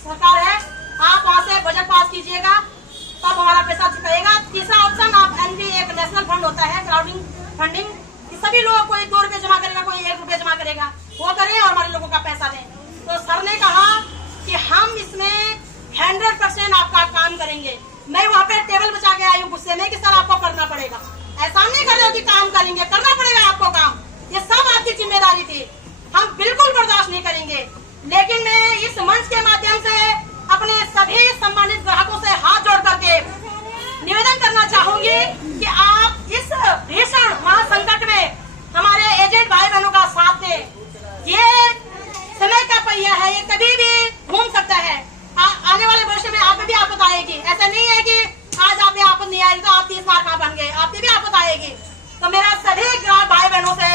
सरकार है, आप वहाँ से बजट पास कीजिएगा तब हमारा पैसा चुकाएगा। तीसरा ऑप्शन आप एनपी एक नेशनल फंड होता है क्राउडिंग फंडिंग, सभी लोग कोई 2 रुपए जमा करेगा, कोई 1 रुपए जमा करेगा, वो करें और हमारे लोगों का पैसा दें। तो सर ने कहा कि हम इसमें 100% आपका काम करेंगे। मैं वहाँ पे टेबल बचा के आई हूँ गुस्से में कि सर आपको करना पड़ेगा, ऐसा नहीं कर रहे हो कि काम करेंगे, करना पड़ेगा आपको काम, ये सब आपकी जिम्मेदारी थी, हम बिल्कुल बर्दाश्त नहीं करेंगे। लेकिन मैं इस मंच के माध्यम से अपने सभी सम्मानित ग्राहकों से हाथ जोड़ करके निवेदन करना चाहूंगी कि आप इस भीषण महासंकट में हमारे एजेंट भाई बहनों का साथ दें। ये समय का पहिया है, ये कभी भी घूम सकता है, आने वाले भविष्य में आप भी आपद आएगी। ऐसा नहीं है कि आज आप आपद नहीं आएगी तो आप 30 बार कहाँ बन गए, आप भी आपद आएगी। तो मेरा सभी ग्राहक भाई बहनों से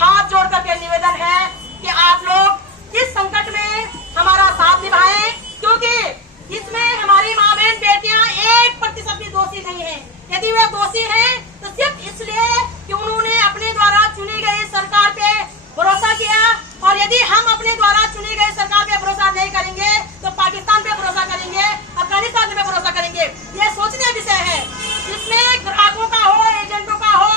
हाथ जोड़ करके निवेदन है कि आप लोग इस संकट में हमारा साथ निभाएं, क्योंकि इसमें हमारी माँ बहन बेटियां 1% भी दोषी नहीं है। यदि वे दोषी हैं तो सिर्फ इसलिए कि उन्होंने अपने द्वारा चुनी गई सरकार पे भरोसा किया, और यदि हम अपने द्वारा चुनी गई सरकार पे भरोसा नहीं करेंगे तो पाकिस्तान पे भरोसा करेंगे, अफगानिस्तान पे भरोसा करेंगे। ये सोचने विषय है। इसमें ग्राहकों का हो, एजेंटों का हो,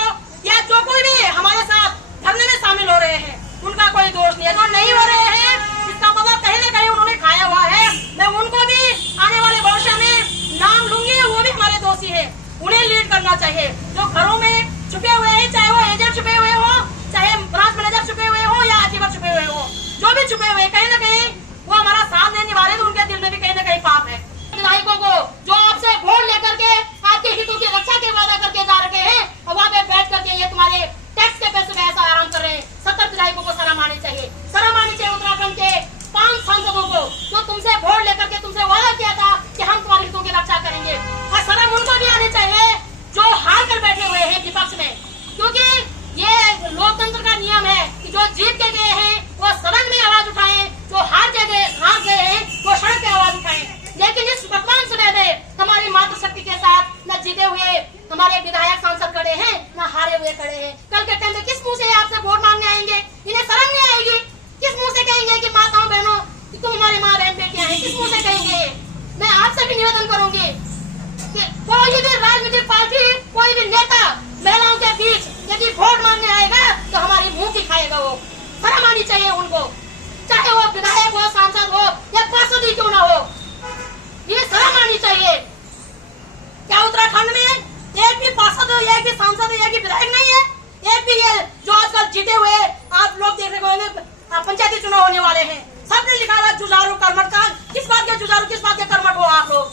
या जो कोई भी हमारे साथ धरने में शामिल हो रहे हैं, उनका कोई दोष नहीं है। जो नहीं हो रहे हैं इसका मतलब कहीं न कहीं उन्होंने खाया हुआ है। मैं उनको भी आने वाले भविष्य में नाम लूंगी, वो भी हमारे दोषी है, उन्हें लीड करना चाहिए। जो घरों में छुपे हुए हैं, चाहे वो एजेंट छुपे हुए हो, चाहे ब्रांच मैनेजर छुपे हुए हो या अचीवर छुपे हुए हो, जो भी छुपे हुए कहीं न कहीं वो हमारा साथ नहीं निभा रहे, तो उनके दिल में भी कहीं न कहीं पाप है। विधायकों को जो आपसे वोट लेकर के आपके हितों की रक्षा के वादा करके जा रहे हैं, और वहाँ पे बैठ करके ये तुम्हारे टैक्स के पैसे में ऐसा आराम कर रहे हैं, 70 विधायकों को शर्म आनी चाहिए। शर्म आनी चाहिए उत्तराखंड के 5 सांसदों को जो तुमसे वोट लेकर के तुमसे वादा किया था कि हम तुम्हारे हितों की रक्षा करेंगे। और शर्म उनको भी आनी चाहिए जो हार कर बैठे हुए हैं विपक्ष में, क्योंकि ये लोकतंत्र का नियम है कि जो जीत के गए हैं वो सदन में आवाज उठाएं, जो हार गए हैं वो सड़क पे आवाज उठाएं। लेकिन इस वर्तमान समय में हमारी मातृशक्ति के साथ न जीते हुए हमारे विधायक सांसद खड़े हैं, न हारे हुए खड़े हैं। कल के टाइम में किस मुंह से आपसे वोट मांगने आएंगे? इन्हें शर्म नहीं आएगी? किस मुंह से कहेंगे कि माताओं बहनों तुम हमारी माँ बहन बेटियां हैं? किस मुंह से कहेंगे? मैं आपसे भी निवेदन करूंगी कि कोई भी राजनीतिक पार्टी, कोई भी नेता महिलाओं के बीच यदि वोट मांगने आएगा तो हमारी मुंह की खाएगा। वो शर्म आनी चाहिए उनको, चाहे वो विधायक हो, सांसद हो या पार्षद ही क्यों ना हो, ये शर्म आनी चाहिए। क्या उत्तराखंड में एक भी पार्षद हो, एक भी सांसद हो, एक भी विधायक नहीं है? एक भी ये जो आजकल जीते हुए आप लोग देख रहे होंगे पंचायती चुनाव होने वाले हैं, सबने लिखा हुआ जुझारू कर्मठ का। किस बात के जुझारू, किस बात के कर्मठ हो आप लोग?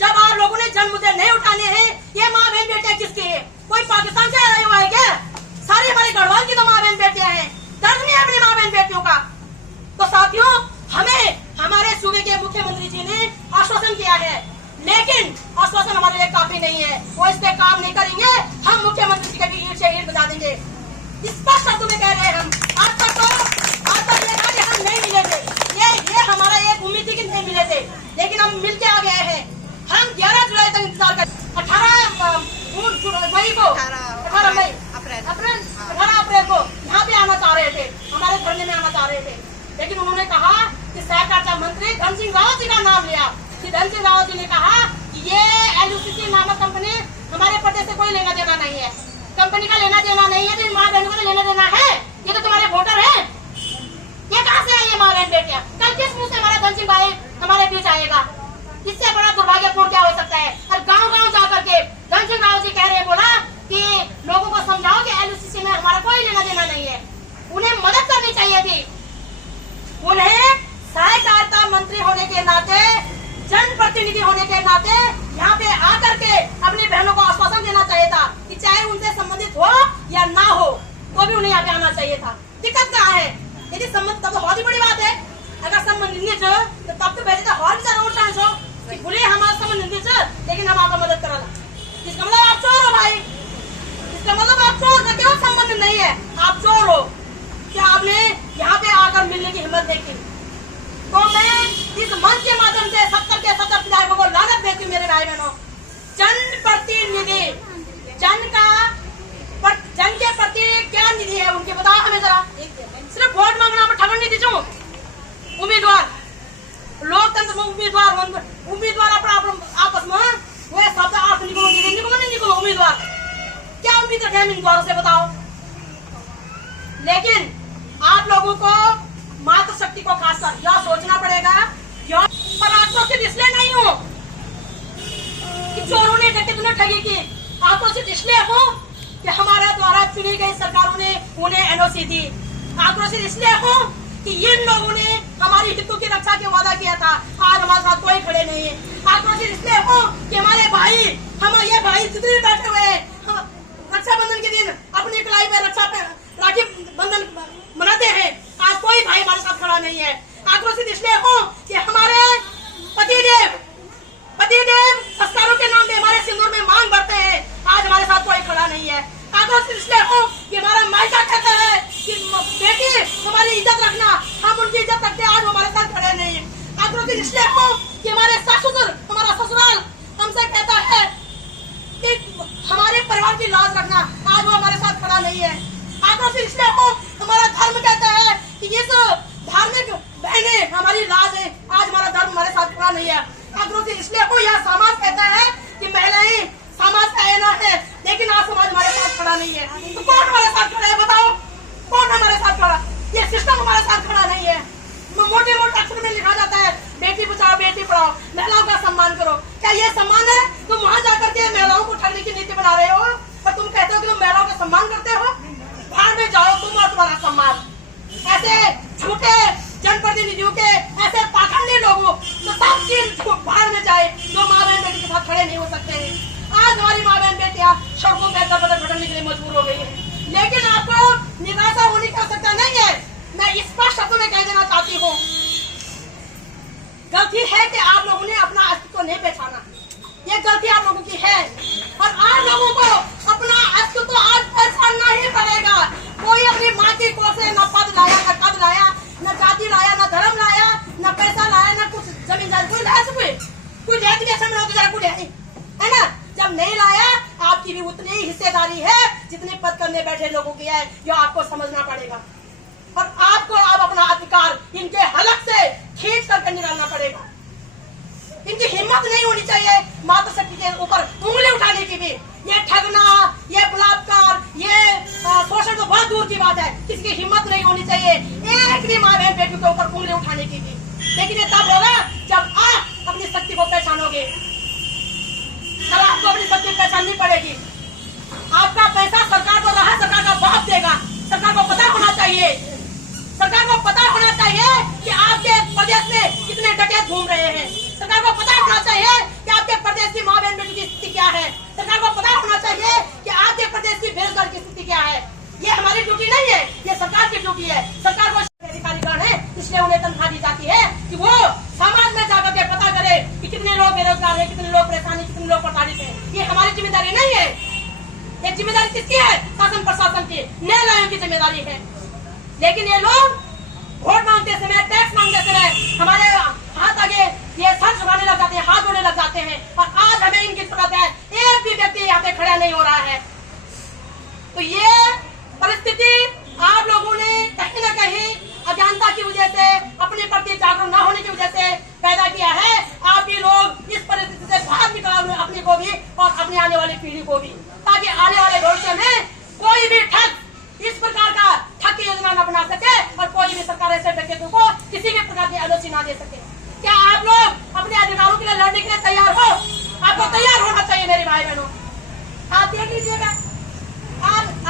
जब आप लोगों ने जन मुद्दे नहीं उठाने हैं, ये माँ बहन बेटियां किसकी है? कोई पाकिस्तान से आया हुआ है क्या? सारी हमारे गढ़वाल की तो माँ बहन बेटियां हैं, दर्द नहीं है अपनी माँ बहन बेटियों का। तो साथियों, हमें हमारे सूबे के मुख्यमंत्री जी ने आश्वासन किया है, लेकिन आश्वासन हमारे लिए काफी नहीं है। वो इस पे काम नहीं करेंगे, हम मुख्यमंत्री जी के भी ईंट से ईंट बजा देंगे। स्पष्ट शब्दों में कह रहे हैं हम। आज तक ये कहा कि हम नहीं मिले थे, ये हमारा एक उम्मीद थी कि नहीं मिले थे, लेकिन हम मिल के आ गए हैं। हम 11 जुलाई तक इंतजार कर, 18 अप्रैल को यहाँ पे आना चाह रहे थे, हमारे धरने में आना चाह रहे थे, लेकिन उन्होंने कहा कि सहकारिता मंत्री धन सिंह रावत जी का नाम लिया कि धन सिंह रावत जी ने कहा कि ये LUCC नामक कंपनी हमारे प्रदेश से कोई लेना देना नहीं है, कंपनी का लेना देना नहीं है, तो माँ बहनों को लेना देना है, ये तो तुम्हारे वोटर है। ये कहाँ से आई है माँ बहन बेटियां? कल किस मुँह से हमारा धन सिंह भाई हमारे बीच आएगा? इससे बड़ा दुर्भाग्यपूर्ण क्या हो सकता है? और गाँव-गाँव जाकर के धन सिंह रावत जी कह रहे, बोला कि लोगों को समझाओ कि LUCC में हमारा कोई लेना देना नहीं है। उन्हें मदद करनी चाहिए थी, उन्हें सहकारिता मंत्री होने के नाते, जनप्रतिनिधि होने के नाते यहाँ पे आकर के अपनी बहनों को आश्वासन देना चाहिए था कि चाहे उनसे संबंधित हो या ना हो, तो भी उन्हें यहाँ पे आना चाहिए था। दिक्कत कहाँ है? यदि संबंध तब तो बहुत ही बड़ी बात है। अगर संबंध नहीं है तो तब तो भेजे तो और भी ज्यादा चांस हो कि बोले हमारा संबंध नहीं है, लेकिन हम आपका मदद करा। इसका मतलब आप चोर हो भाई, इसका मतलब आप चोर का केवल संबंध नहीं है, आप चोर हो। क्या आपने यहाँ पे आकर मिलने की हिम्मत देखी? तो मैं इस मंच के माध्यम से 70 के 70 विधायकों को लानत देती हूँ। मेरे भाई बहनों, जनप्रतिनिधि, जन के प्रति क्या निधि है उनके, बताओ हमें जरा। सिर्फ वोट मांगना, ठगन नहीं दीजिए उम्मीदवार। लोकतंत्र उम्मीदवार अपना आपस में वो शब्द अर्थ निकलो उम्मीदवार क्या उम्मीद रखे हम उम्मीदवारों से बताओ। लेकिन आप लोगों को मातृशक्ति को खासकर यह सोचना पड़ेगा, पर आक्रोशित इसलिए नहीं हो कि चोरों ने डकैतों ने ठगी की, आक्रोशित इसलिए हो कि हमारे द्वारा चुनी गई सरकारों ने उन्हें एनओसी दी। आक्रोशित इसलिए हो कि इन लोगों ने हमारी हितों की रक्षा के वादा किया था, आज हमारे साथ कोई खड़े नहीं है। आक्रोशित इसलिए हो कि हमारे भाई, हमारे भाई जितने बैठे हुए हैं रक्षाबंधन के दिन अपनी कलाई पे राखी बंधन मनाते हैं, आज कोई भाई हमारे साथ खड़ा नहीं है। आक्रोशित इसलिए हो कि हमारे पतिदेव संस्कारों के नाम पे हमारे सिंदूर में मांग बढ़ते हैं, आज हमारे साथ कोई खड़ा नहीं है। आक्रोशित इसलिए हो कि हमारा मायका कहता है कि बेटी हमारी इज्जत रखना, हम उनकी इज्जत रखते हैं, आज हमारे साथ खड़े नहीं है। आक्रोशित इसलिए हो कि हमारे ससुर, हमारा ससुराल हमसे कहता है कि हमारे परिवार की लाज रखना, आज वो हमारे साथ खड़ा नहीं है। आक्रोशित इसलिए हो हमारा धर्म कहता है कि ये तो धार्मिक बहनें हमारी लाज है, आज हमारा धर्म हमारे साथ खड़ा नहीं है। आक्रोशित इसलिए हो यह समाज कहता है कि महिलाएं समाज का आईना है, लेकिन आज समाज हमारे साथ खड़ा नहीं है। तो कौन हमारे साथ खड़ा है बताओ, कौन हमारे साथ खड़ा? ये सिस्टम हमारे साथ खड़ा नहीं है। मोटे मोटे अक्षर में लिखा जाता है बेटी बचाओ बेटी पढ़ाओ, महिलाओं का सम्मान करो। क्या ये सम्मान है? तुम वहाँ जाकर के महिलाओं को ठगने की नीति बना रहे हो और तुम कहते हो कि तुम महिलाओं का सम्मान करते हो? बाहर में जाओ तुम और तुम्हारा सम्मान। ऐसे झूठे जनप्रतिनिधियों के, ऐसे पाखंडी लोगों तो सब चीज बाहर में जाए जो माँ बहन बेटी के साथ खड़े नहीं हो सकते हैं। आज हमारी माँ बहन बेटियां सड़कों पे दर बदर भटकने के लिए मजबूर हो गई है, लेकिन आपको निराशा होने की आवश्यकता नहीं है। मैं स्पष्ट शब्दों में कह देना चाहती हूँ, गलती है कि आप लोगों ने अपना अस्तित्व नहीं पहचाना, ये गलती आप लोगों की है। और आप लोगों को अपना अस्तित्व आज पहचानना ही पड़ेगा। कोई अपनी माँ की कोख से न पद लाया, न कद लाया, न जाति लाया, न धर्म लाया, न पैसा लाया, न कुछ जमीन जायदाद कोई लाया। कोई ले भी ऐसा मिला तो जरा कोई है ना, जब नहीं लाया आपकी भी उतनी ही हिस्सेदारी है जितने पद करने बैठे लोगों की है, जो आपको समझना पड़ेगा। और आपको अब अपना अधिकार इनके हलक से खींच करके निकालना पड़ेगा। इनकी हिम्मत नहीं होनी चाहिए मातृशक्ति के ऊपर उंगली उठाने की भी। ये ठगना, ये बलात्कार, ये शोषण तो बहुत दूर की बात है, किसी की हिम्मत नहीं होनी चाहिए एक भी माँ बहन बेटी के ऊपर उंगली उठाने की भी। लेकिन ये तब होगा जब आप अपनी शक्ति को पहचानोगे, तब आपको अपनी शक्ति पहचाननी पड़ेगी। आपका पैसा सरकार को रहा, सरकार का बाप देगा। सरकार को पता होना चाहिए, सरकार को पता होना चाहिए कि आपके प्रदेश में कितने डकैत घूम रहे हैं। सरकार को पता होना चाहिए कि आपके प्रदेश की माँ बहन बेटी की स्थिति क्या है। सरकार को पता होना चाहिए कि आपके प्रदेश की बेरोजगार की स्थिति क्या है। ये हमारी ड्यूटी नहीं है, ये सरकार की ड्यूटी है। सरकार को अधिकारीगण है, इसलिए उन्हें तनख्वाह दी जाती है कि वो समाज में जाकर के पता करे कि कितने लोग बेरोजगार है, कितने लोग परेशान है, कितने लोग प्रताड़ित है। ये हमारी जिम्मेदारी नहीं है। ये जिम्मेदारी किसकी है? शासन प्रशासन की, न्यायालयों की जिम्मेदारी है। लेकिन ये लोग वोट मांगते समय, टैक्स मांगते समय हमारे हाथ आगे ये सर झुकाने लग जाते हैं, हाथ जोड़ने लग जाते हैं। और आज हमें इनकी जरूरत है, एक भी व्यक्ति यहाँ पे खड़ा नहीं हो रहा है। तो ये परिस्थिति आप लोगों ने कहीं न कहीं अज्ञानता की वजह से, अपने प्रति जागरूक न होने की वजह से पैदा किया है। आप भी लोग इस परिस्थिति से बाहर निकालो, अपने को भी और अपने आने वाली पीढ़ी को भी, ताकि आने वाले भविष्य में कोई भी ठग इस प्रकार का ठग की योजना न बना सके और कोई भी सरकार ऐसे डकैतों को किसी भी प्रकार की आलोचना दे सके। क्या आप लोग अपने अधिकारों के लिए लड़ने के लिए तैयार हो? आपको तैयार होना चाहिए मेरे भाई बहनों। आप देख लीजिएगा,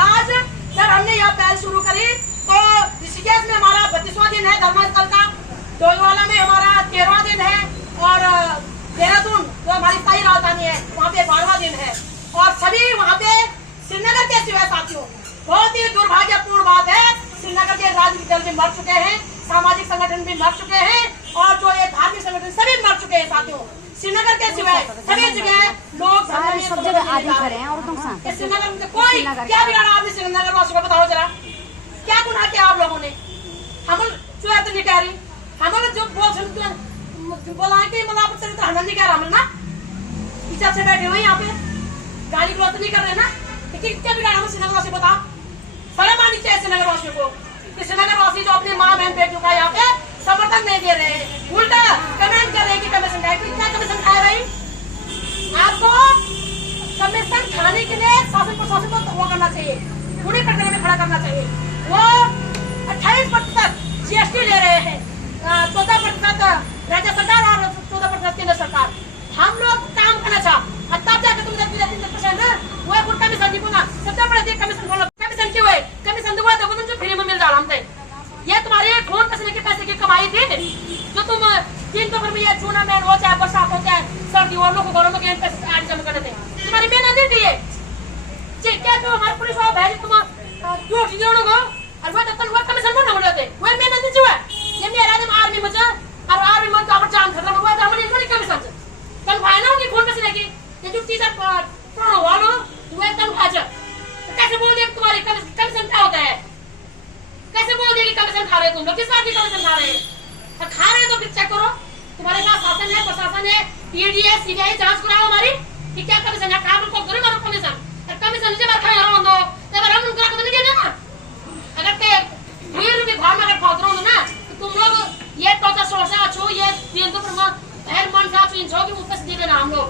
आज जब हमने यह पहल शुरू करी तो ऋषिकेश में हमारा 32वां दिन है धर्मस्थल का, डोईवाला में हमारा 13वां दिन है और देहरादून जो हमारी स्थायी राजधानी है वहाँ पे 12वां दिन है। और सभी वहाँ पे श्रीनगर के सिवाय साथियों, बहुत ही दुर्भाग्यपूर्ण बात है, श्रीनगर के राजनीतिक दल भी मर चुके हैं, सामाजिक संगठन भी मर चुके हैं और जो ये धार्मिक संगठन सभी मर चुके हैं साथियों। श्रीनगर के सिवाय सभी जगह लोग सब जगह आदमी खड़े हैं और श्रीनगर में कोई क्या बिगाड़ा आपने? श्रीनगर वासियों को बताओ जरा, क्या गुनाह किया आप लोगों ने? हम जो तो नहीं कह रही, हम जो बोला कि मतलब चरित्र हम नहीं कह रहा, हम ना इज्जत से बैठे हुए यहाँ पे गाली ग्रोथ नहीं कर रहे ना, लेकिन क्या बिगाड़ा हम श्रीनगर वासी? बताओ, शर्म आनी चाहिए श्रीनगर वासियों को। श्रीनगर वासी जो अपने माँ बहन बेटियों का यहाँ पे समर्थन नहीं दे रहे हैं, उल्टा कमेंट कर रहे हैं कि से तो वो करना चाहिए, उन्हें कटघरे में खड़ा करना चाहिए। वो 28% GST ले रहे हैं, 14% राज्य सरकार और 14% केंद्र सरकार। हम लोग काम करना चाह तब जाकर तुम 3% वो कुछ कमीशन दी ना, सबसे बड़ा कमीशन खोलो। कमीशन क्यों है? कमीशन दुआ तो तुम जो फ्री में मिल जाओ हमसे। ये तुम्हारे खून पसीने के पैसे की कमाई थी जो तुम 3 तो में ये टूर्नामेंट हो चाहे बरसात हो चाहे सर्दी हो, लोगों को घरों में गेम पैसे आज जमा करते थे। तुम्हारी मेहनत नहीं थी ये। क्या जो हमारे पुलिस वाला भेज तुम जो ठिकानों को और वो तब वो कमीशन को ना मिलते वो मेहनत नहीं हुआ। ये मेरा आदमी आर्मी में जा और आर्मी में का जान खत्म हुआ तो हमने इनको कमीशन से कल भाई ना उनकी खून पसीने की ये जो टीचर प्रण हुआ लो वो एकदम खाजा। कैसे बोल दिया तुम्हारी कमीशन क्या होता है? कैसे बोल दिया कि कमीशन खा रहे तुम लोग? किस बात की कमीशन खा रहे हैं? और खा रहे तो फिर चेक करो, तुम्हारे पास शासन है, प्रशासन है, ईडी है, सीबीआई जांच कराओ हमारी कि क्या कमीशन है। काम को करो मारो कमीशन और कमीशन नीचे बार खाए रहो दो तो अगर हम उनका तो नहीं देना ना। अगर के वीर भी भाव में अगर फादरो ना तो तुम लोग ये टोचा सोचा छो ये दिन तो पर धैर्य मन का इन छो कि ऊपर से दे देना हम लोग,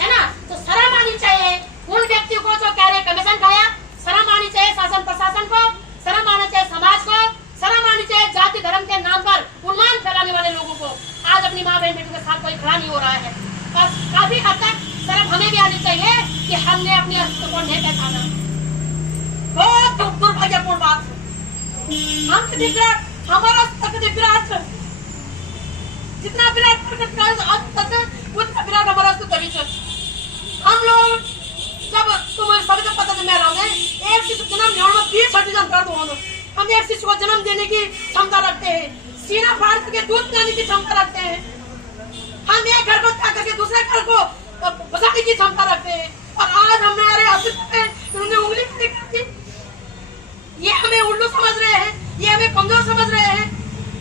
है ना? तो शर्म आनी चाहिए उन व्यक्तियों को जो कह रहे कमीशन खाया। शर्म आनी चाहिए शासन प्रशासन को, शर्म आना चाहिए समाज को, शर्म आनी चाहिए जाति धर्म के नाम पर उन्मान फैलाने वाले लोगों को। आज अपनी माँ बहन बेटों के साथ कोई खड़ा नहीं हो रहा है और काफी हद तक शर्म हमें भी आनी चाहिए कि हमने अपने अस्तित्व को नहीं पहचाना। बहुत दुर्भाग्यपूर्ण बात। हम कभी विराट हमारा अस्तित्व विराट जितना विराट प्रकट उतना विराट हमारा अस्तित्व। हम लोग जब तुम्हें सभी को पता है मेरा में एक शिशु जन्म लेने में 20 जन्म कर दो। हम एक शिशु को जन्म देने की क्षमता रखते हैं, सीना फाड़ करके दूध पिलाने की क्षमता रखते हैं। हम एक घर को त्याग करके दूसरे घर को बचाने की क्षमता रखते हैं और आज हमारे अस्तित्व में उन्होंने उंगली खड़ी कर दी। ये हमें उल्लू समझ रहे हैं, ये हमें कमजोर समझ रहे हैं।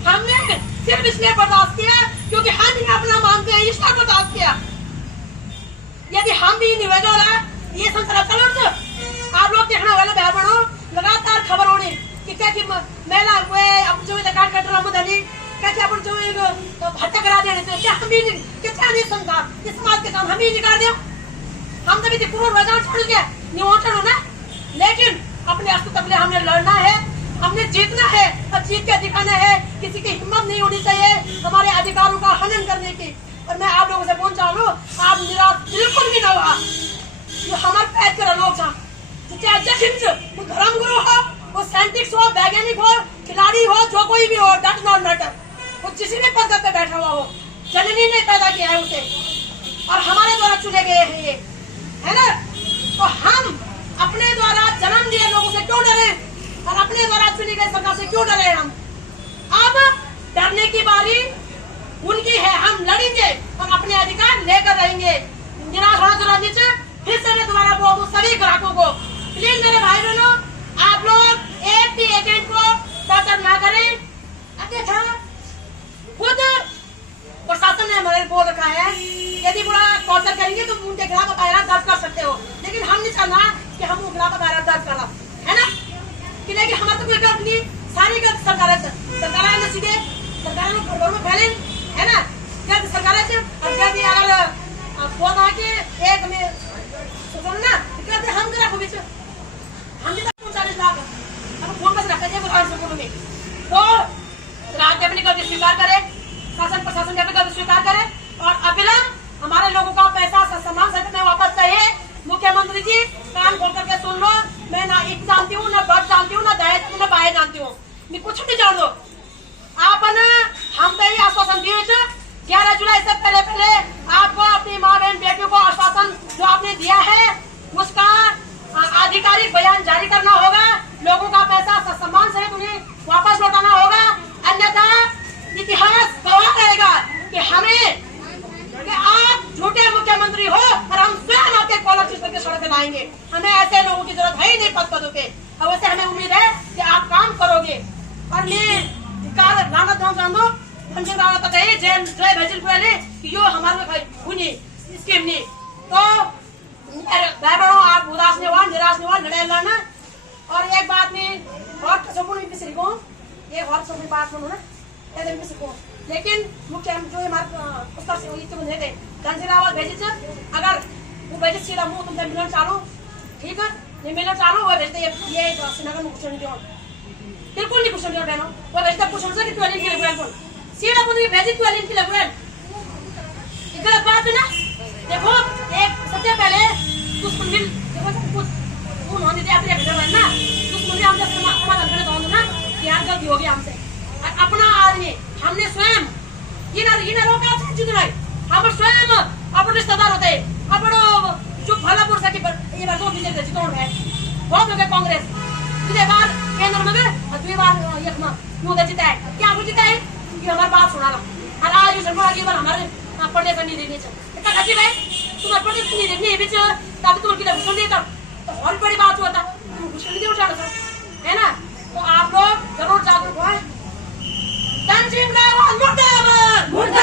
हमने सिर्फ इसलिए बर्दाश्त किया क्योंकि हम ही अपना मानते हैं, इसलिए बर्दाश्त किया। यदि हम भी निवेदन है ये संसार चलो आप लोग देखना वाले बहन बनो लगातार खबर होनी कि क्या कि महिला वे अब जो रिकॉर्ड कर रहा मुदनी क्या कि अपन जो तो भट्टा करा देने से क्या हम भी कितना नहीं संसार इस समाज के काम हम ही निकाल दिया। हम तो भी पूर्ण रोजान छोड़ गया निमंत्रण होना, लेकिन अपने अस्तित्व के लिए हमने लड़ना है, हमने जीतना है और जीत के दिखाना है। किसी की हिम्मत नहीं होनी चाहिए हमारे अधिकारों का हनन करने की। और मैं आप लोगों से बोलना चाहूँ आप निराश बिल्कुल भी ना हुआ। जो हमारे पैद कर लोग चाहे अध्यक्ष वो धर्मगुरु हो, वो साइंटिस्ट हो, वैज्ञानिक हो, खिलाड़ी हो, जो कोई भी हो, डट नॉट मैटर, वो किसी भी पद पे बैठा हुआ हो, जननी ने पैदा किया है उसे और हमारे द्वारा चुने गए हैं ये, है ना? तो हम अपने द्वारा जन्म दिए लोगों से क्यों डरे और अपने द्वारा चुनी गई सरकार से क्यों डरे? हम अब डरने की बारी उनकी है। हम लड़ेंगे और अपने अधिकार लेकर रहेंगे। निराश होना तो नीचे फिर से मैं दोबारा बोलूं सभी ग्राहकों को, प्लीज मेरे भाई बहनों आप लोग एक भी एजेंट को टॉर्चर ना करें। अच्छा खुद प्रशासन ने हमारे बोल रखा है यदि बुरा टॉर्चर करेंगे तो उनके खिलाफ FIR दर्ज कर सकते हो, लेकिन हम नहीं चाहना कि हम उनके खिलाफ FIR दर्ज करना, है ना? कि नहीं कि हमारा तो कोई गलत नहीं, सारी गलत सरकार ने सीधे सरकार में फैले, है ना? क्या सरकार अगर फोन आके एक में सोचो ना कहते हम करा को बीच हम जितना 40 लाख अब फोन पर रखा जाए उदाहरण से बोलूंगी तो राज्य अपनी गलती स्वीकार करे, शासन प्रशासन अपनी गलती स्वीकार करे और अविलंब हमारे लोगों का पैसा सम्मान सहित में वापस चाहिए। मुख्यमंत्री जी कान खोल करके सुन लो, मैं ना एक जानती हूँ, ना बट जानती हूँ, ना दहेज हूँ, ना बाहे जानती हूँ, मैं कुछ नहीं जान दो। आप हम तो ये आश्वासन दिए 11 जुलाई से पहले आपको अपनी माँ बहन बेटियों को आश्वासन जो आपने दिया है उसका आधिकारिक बयान जारी करना होगा। लोगों का पैसा सम्मान सहित उन्हें वापस लौटाना होगा, अन्यथा इतिहास गवाह रहेगा कि हमें कि आप झूठे मुख्यमंत्री हो और हम स्वयं आपके कॉलर चित्र के सड़क लाएंगे। हमें ऐसे लोगों की जरूरत है ही नहीं पद के। अब वैसे हमें उम्मीद है कि आप काम करोगे और मैं गाना जान दो पंचम गाना पता है जय भजन पहले यो हमारे हुनी स्कीम नहीं तो भाई आप उदास नहीं हुआ, निराश नहीं हुआ, लड़ाई लाना। और एक बात में और संपूर्ण पिछड़ी को एक और संपूर्ण बात बोलूँ ना एकदम पिछड़ी को, लेकिन मुख्य जो हमारे पुस्तक से वही तुम देते धनसिरावत भेजी अगर वो भेजी सीधा मुंह तुमसे मिलन चालू ठीक है ये मेरे चालू हुआ भेजते ये श्रीनगर में कुछ नहीं दिया बिल्कुल नहीं कुछ नहीं दिया बहनों वो भेजते कुछ नहीं कि ट्वेलिन के लिए बुलान सीधा पुत्री भेजी ट्वेलिन के लिए बुलान ये गलत बात है ना देखो एक सबसे पहले दुश्मन देखो कुछ उन्होंने दिया अपने घर में ना दुश्मन हमसे समाधान करने दो ना यार गलती हो गई हमसे अपना आदमी हमने स्वयं ये ना रोका से जितना हम स्वयं अपन रिश्तेदार होते अपन जो भला पुरुष की ये बार तो बीजेपी जितोड़ है बहुत हो गए कांग्रेस इधर बार केंद्र में दूसरी बार ये अपना मोदी जीता है क्या कुछ जीता है कि हमारी बात सुना रहा और आज ये सरकार आगे बार हमारे प्रदेश नहीं देने चाहिए इतना कच्ची है तुम्हारे प्रदेश नहीं देने बीच तब तुम किधर घुसन देता तो और बड़ी बात हुआ था तुम घुसन नहीं उठा रहा है ना तो आप लोग जरूर जागरूक हो मुर्दाबाद